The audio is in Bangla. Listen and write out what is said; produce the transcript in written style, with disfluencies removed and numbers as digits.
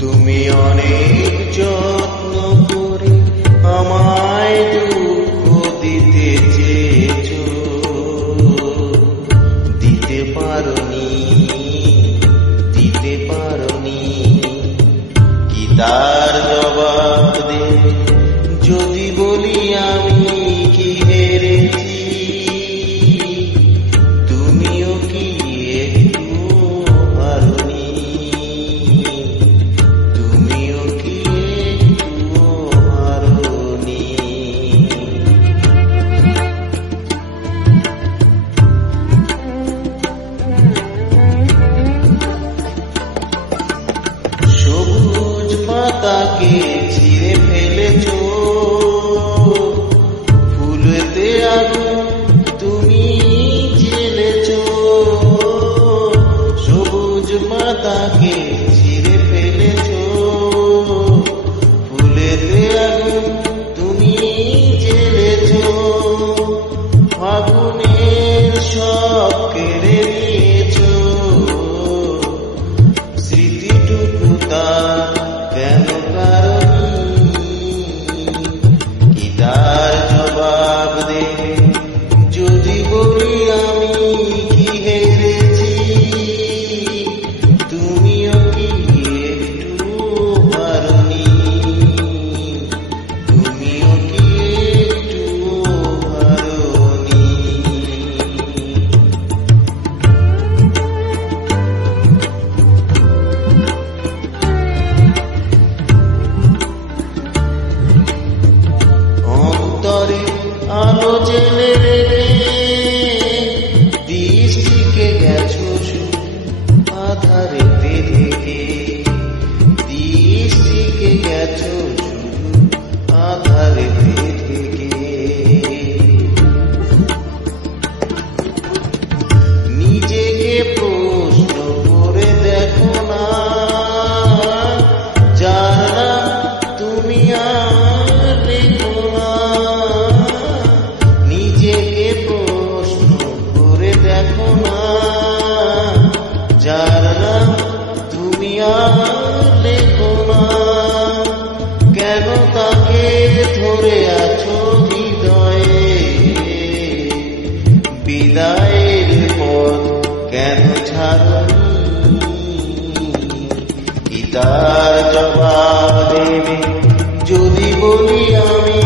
তুমি অনেক যত্ন করে আমায় দুঃখ দিতে চেয়েছো, দিতে পারোনি, কি তার জবাব দেবে যদি বলি আমি কি হেরেছি? তুমিও কি একটু হারোনি? তুমিও কি একটু হারোনি? সবুজ পাতাকে ছিঁড়ে ফেলেছো, ফুলেতে আগুন তুমি জ্বেলেছো। সবুজ পাতাকে ছিঁড়ে ফেলেছো, ফুলেতে আগুন তুমি জ্বেলেছো। ফাগুনের সব কেড়ে নিয়েছো, স্মৃতিটুকু তার কেন কারণী? কি তার জবাব দেবে যদি বলি আমি কি হেরেছি? তুমিও কি একটু হারোনি? তুমিও কি একটু হারোনি? অন্তরে আলো জেলে রেখে দৃষ্টিকে গেছো শুধু আধারেতে থেকে। দৃষ্টিকে গেছো শুধু আধারেতে থেকে। নিজেকে প্রশ্ন করে দেখো না, যার নাম তুমি আর রেখো না। নিজেকে প্রশ্ন করে দেখো না, যার নাম তুমি আর লেখো না। কেন তাকে ধরে আছো হৃদয়ে? বিদায়ের পথ কেন ছাড়োনি? কি তার জবাব দেবে যদি বলি আমি